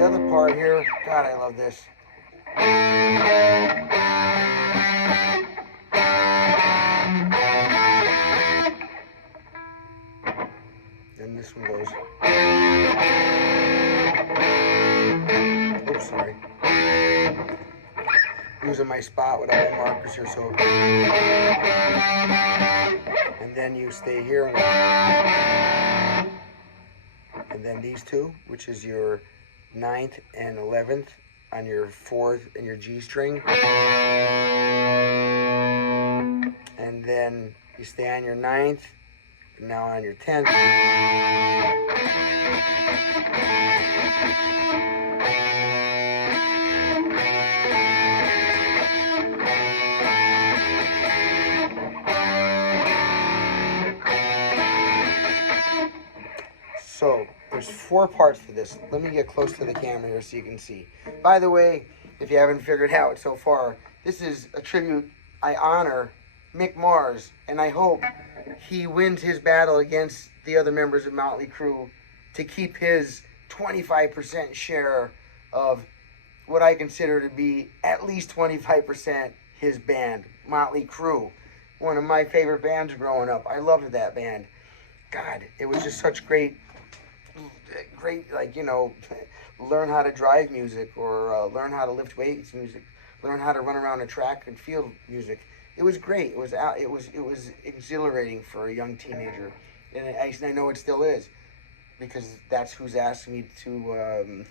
The other part here, God, I love this. Then this one goes. Oops, sorry. Losing my spot without my markers here, so. And then you stay here. And then these two, which is your 9th and 11th on your 4th and your G string. And then you stay on your 9th, now on your 10th. So there's 4 parts to this. Let me get close to the camera here so you can see. By the way, if you haven't figured out so far, this is a tribute. I honor Mick Mars, and I hope he wins his battle against the other members of Motley Crue to keep his 25% share of what I consider to be at least 25% his band, Motley Crue. One of my favorite bands growing up. I loved that band. God, it was just such great, like, you know, learn how to drive music, or learn how to lift weights music, learn how to run around a track and field music. It was great. It was exhilarating for a young teenager, and I know it still is, because that's who's asked me to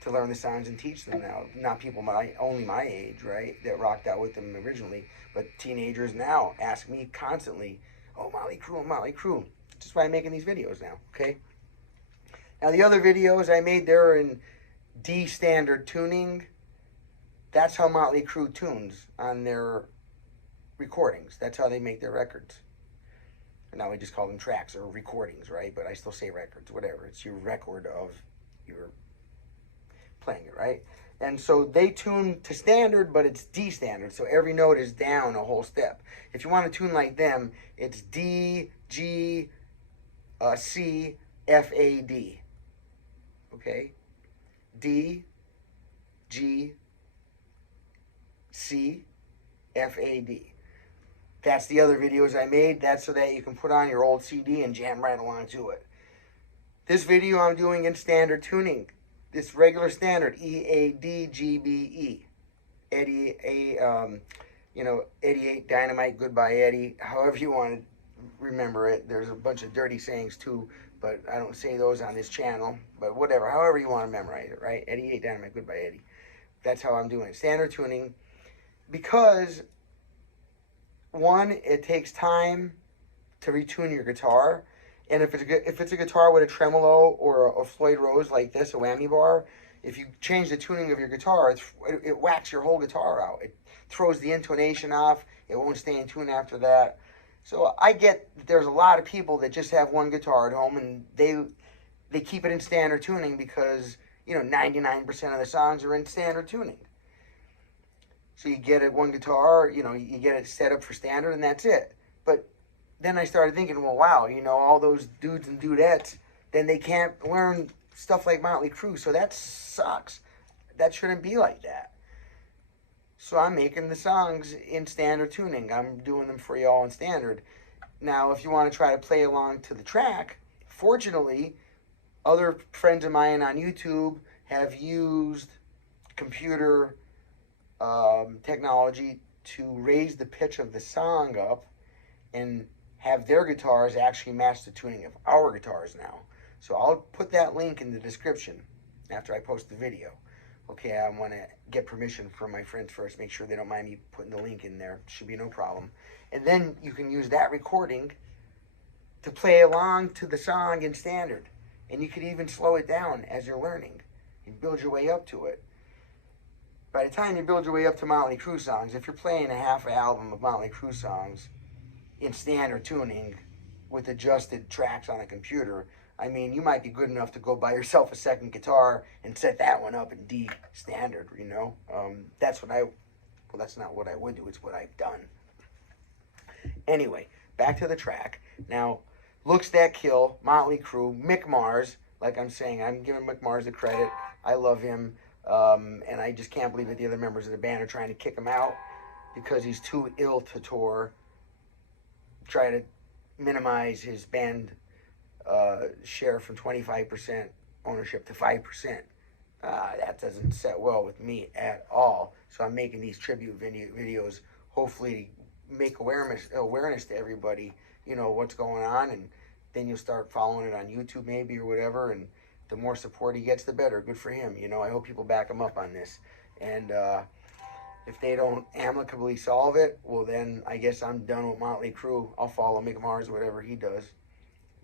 to learn the songs and teach them now. Not people only my age, right, that rocked out with them originally, but teenagers now ask me constantly, "Oh, Motley Crue, Motley Crue." That's why I'm making these videos now. Okay. Now the other videos I made, they're in D standard tuning. That's how Motley Crue tunes on their recordings. That's how they make their records. And now we just call them tracks or recordings, right? But I still say records, whatever. It's your record of your playing it, right? And so they tune to standard, but it's D standard. So every note is down a whole step. If you want to tune like them, it's D, G, C, F, A, D. Okay? D, G, C, F, A, D. That's the other videos I made. That's so that you can put on your old CD and jam right along to it. This video I'm doing in standard tuning. This regular standard, EADGBe. Eddie, you know, 88 Dynamite, Goodbye Eddie. However you want to remember it. There's a bunch of dirty sayings too, but I don't say those on this channel. But whatever, however you want to memorize it, right? 88 Dynamite, Goodbye Eddie. That's how I'm doing it. Standard tuning. Because, one, it takes time to retune your guitar. And if it's a guitar with a tremolo or a Floyd Rose like this, a whammy bar, if you change the tuning of your guitar, it whacks your whole guitar out. It throws the intonation off. It won't stay in tune after that. So I get there's a lot of people that just have one guitar at home, and they keep it in standard tuning because, you know, 99% of the songs are in standard tuning. So you get it one guitar, you know, you get it set up for standard, and that's it. But then I started thinking, well, wow, you know, all those dudes and dudettes, then they can't learn stuff like Motley Crue, so that sucks. That shouldn't be like that. So I'm making the songs in standard tuning. I'm doing them for y'all in standard. Now, if you want to try to play along to the track, fortunately, other friends of mine on YouTube have used computer technology to raise the pitch of the song up and have their guitars actually match the tuning of our guitars now. So I'll put that link in the description after I post the video. Okay, I want to get permission from my friends first, make sure they don't mind me putting the link in there. Should be no problem. And then you can use that recording to play along to the song in standard. And you could even slow it down as you're learning and build your way up to it. By the time you build your way up to Motley Crue songs, if you're playing a half album of Motley Crue songs in standard tuning with adjusted tracks on a computer, I mean, you might be good enough to go buy yourself a second guitar and set that one up in D standard, you know. That's not what I would do, it's what I've done. Anyway, back to the track. Now, Looks That Kill, Motley Crue, Mick Mars. Like I'm saying, I'm giving Mick Mars the credit. I love him. And I just can't believe that the other members of the band are trying to kick him out because he's too ill to tour. Try to minimize his band share from 25% ownership to 5%. That doesn't set well with me at all. So I'm making these tribute videos, hopefully make awareness to everybody, you know, what's going on, and then you'll start following it on YouTube maybe or whatever, and the more support he gets, the better. Good for him, you know. I hope people back him up on this. And if they don't amicably solve it, well then I guess I'm done with Motley Crue. I'll follow Mick Mars, whatever he does.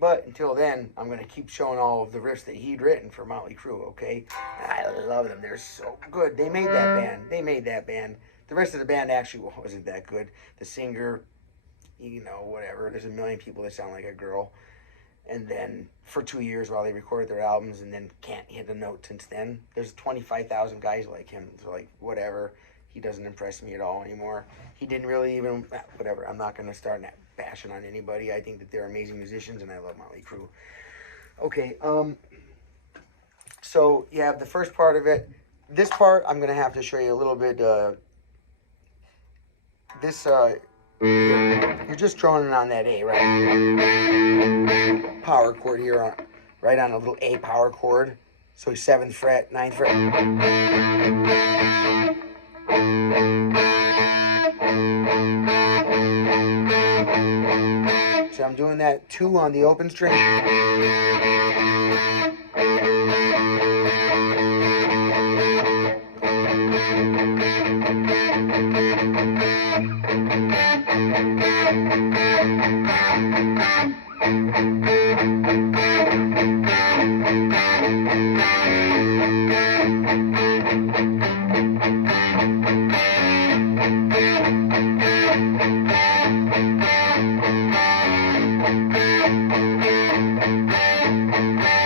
But until then, I'm going to keep showing all of the riffs that he'd written for Motley Crue, okay? And I love them. They're so good. They made that band. The rest of the band actually wasn't that good. The singer, you know, whatever. There's a million people that sound like a girl. And then for 2 years while they recorded their albums and then can't hit a note since then. There's 25,000 guys like him. So like, whatever. He doesn't impress me at all anymore. He didn't really even, whatever. I'm not going to start bashing on anybody. I think that they're amazing musicians, and I love Motley Crue. Okay, so you have the first part of it. This part, I'm going to have to show you a little bit. You're just droning on that A, right? Power chord here, right on a little A power chord. So 7th fret, 9th fret. So I'm doing that 2 on the open string.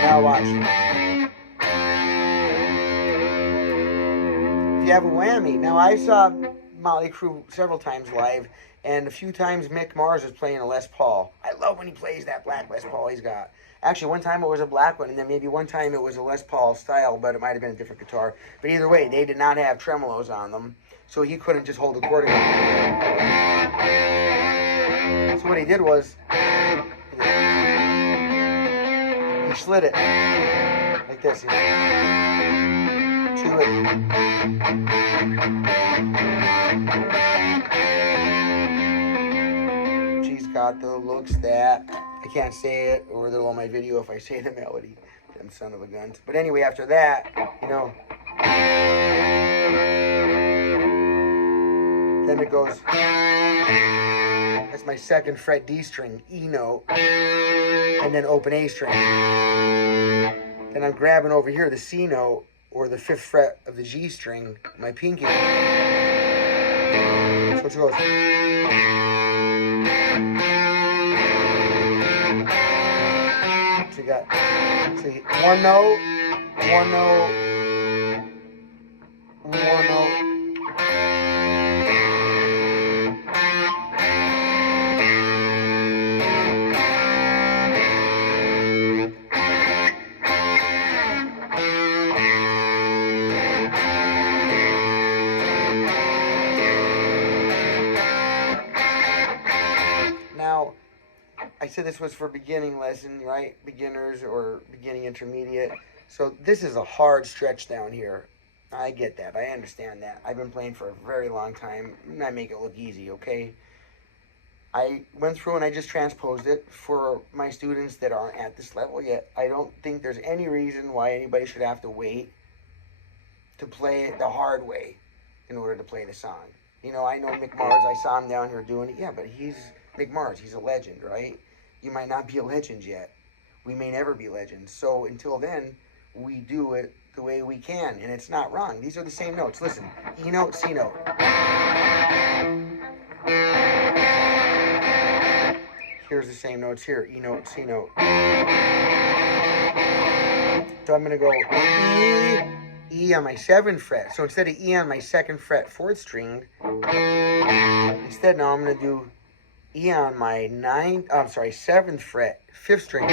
Now watch. If you have a whammy. Now I saw Motley Crue several times live, and a few times Mick Mars was playing a Les Paul. I love when he plays that black Les Paul he's got. Actually, one time it was a black one, and then maybe one time it was a Les Paul style, but it might have been a different guitar. But either way, they did not have tremolos on them, so he couldn't just hold the chord. So what he did was, he slid it like this. To it. She's got the looks that, I can't say it, or they'll on my video if I say the melody. Them son of a guns. But anyway, after that, you know, then it goes, that's my 2nd fret D string, E note, and then open A string. Then I'm grabbing over here the C note, or the 5th fret of the G string, my pinky. So it goes. So you got, one note, one note, one note. I said this was for beginning lesson, right? Beginners or beginning intermediate. So this is a hard stretch down here. I get that. I understand that. I've been playing for a very long time. I make it look easy, okay? I went through and I just transposed it for my students that aren't at this level yet. I don't think there's any reason why anybody should have to wait to play it the hard way in order to play the song. You know, I know Mick Mars. I saw him down here doing it. Yeah, but he's Mick Mars. He's a legend, right? You might not be a legend yet. We may never be legends. So until then, we do it the way we can, and it's not wrong. These are the same notes. Listen, E note, C note. Here's the same notes here. E note, C note. So I'm going to go E on my 7th fret. So instead of E on my 2nd fret 4th string, instead now I'm going to do E on my 7th fret 5th string.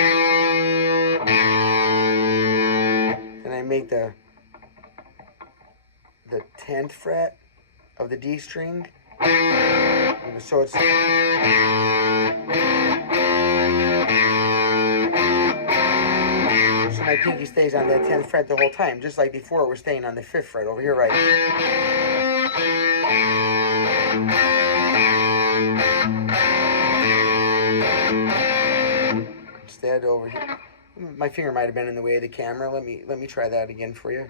And I make the 10th fret of the D string. So it's... my pinky stays on that 10th fret the whole time, just like before we're staying on the 5th fret over here, right? Instead over here, my finger might have been in the way of the camera. Let me try that again for you.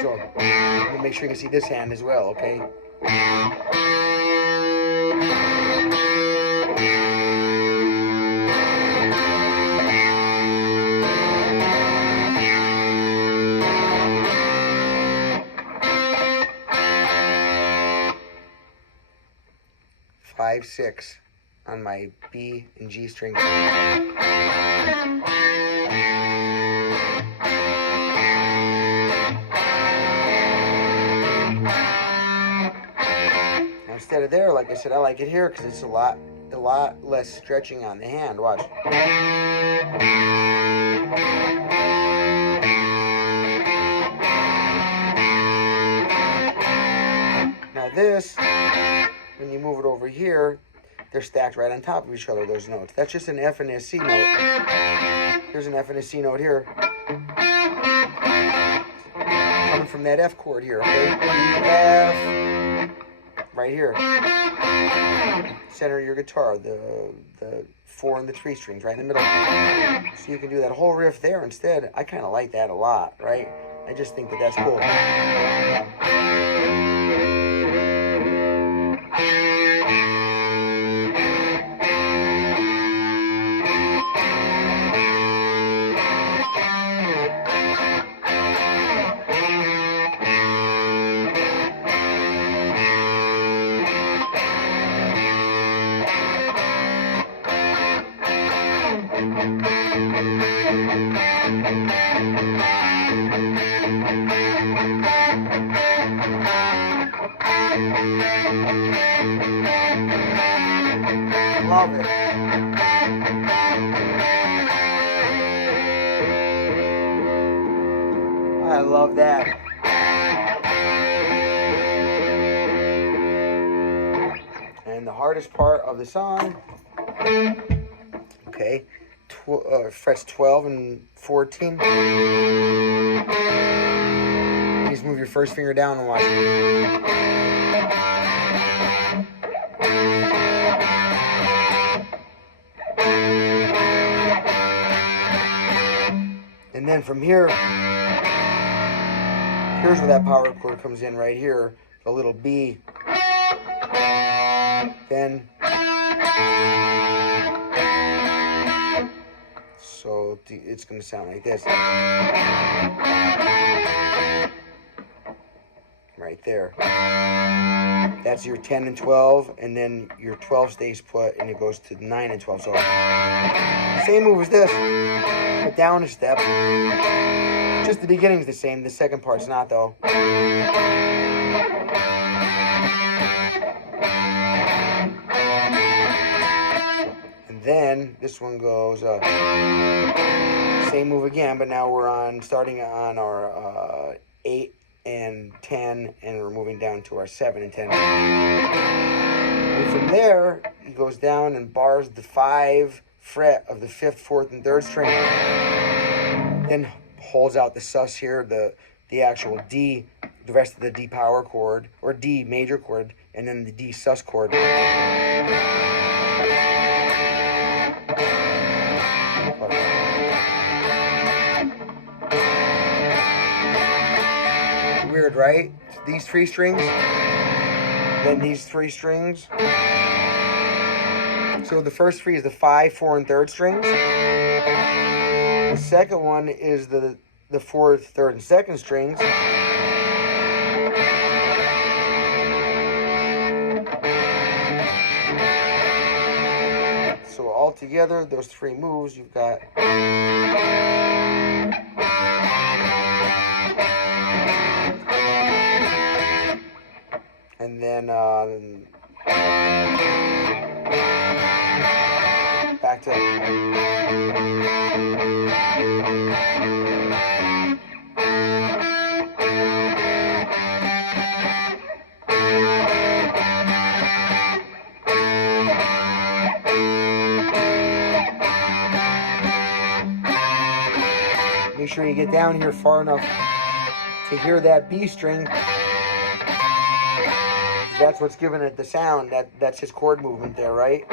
So, let me make sure you can see this hand as well, okay? 5, 6 on my B and G string. Now instead of there, like I said, I like it here because it's a lot less stretching on the hand. Watch. Now this, when you move it over here, they're stacked right on top of each other, those notes. That's just an F and a C note. Here's an F and a C note here. Coming from that F chord here, okay? F. Right here. Center of your guitar, the 4 and the 3 strings, right in the middle. So you can do that whole riff there instead. I kind of like that a lot, right? I just think that that's cool. Love it. I love that. And the hardest part of the song, okay, frets 12 and 14. Please move your first finger down and watch. And then from here, here's where that power chord comes in right here, the little B. Then, so it's going to sound like this. Right there. That's your 10 and 12, and then your 12 stays put, and it goes to 9 and 12. So, same move as this, but down a step. Just the beginning's the same, the second part's not, though. And then, this one goes, same move again, but now we're starting on our 8 and 10, and we're moving down to our 7 and 10. And from there, he goes down and bars the 5th fret of the 5th, 4th, and 3rd string. Then holds out the sus here, the actual D, the rest of the D power chord, or D major chord, and then the D sus chord. Weird, right? These 3 strings, then these 3 strings. So the first 3 is the 5, 4, and 3rd strings. The second one is the 4th, 3rd, and 2nd strings. So all together, those 3 moves, you've got. And then back to. Make sure you get down here far enough to hear that B string. That's what's giving it the sound. That's his chord movement there, right?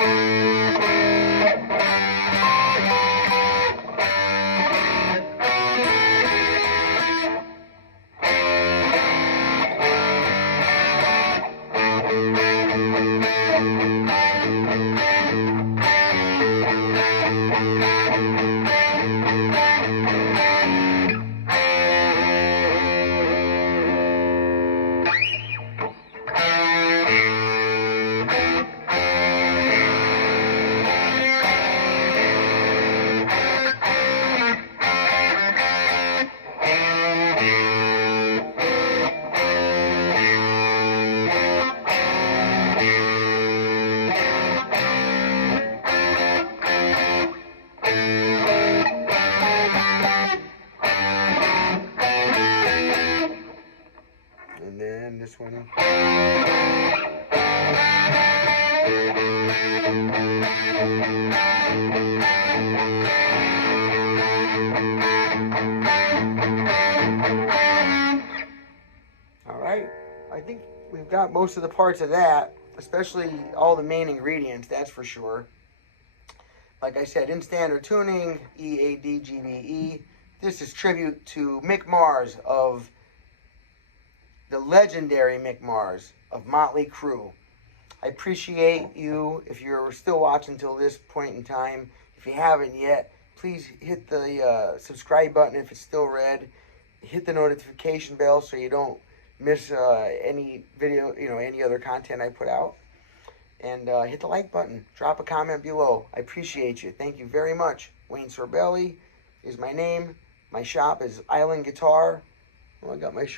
And then this one. All right, I think we've got most of the parts of that, especially all the main ingredients, that's for sure. Like I said, in standard tuning, EADGBe. This is tribute to Mick Mars of the legendary Mick Mars of Motley Crue. I appreciate you if you're still watching till this point in time. If you haven't yet, please hit the subscribe button if it's still red. Hit the notification bell so you don't miss any video, any other content I put out. And hit the like button. Drop a comment below. I appreciate you. Thank you very much. Wayne Sorbelli is my name. My shop is Island Guitar. Well, I got my shirt.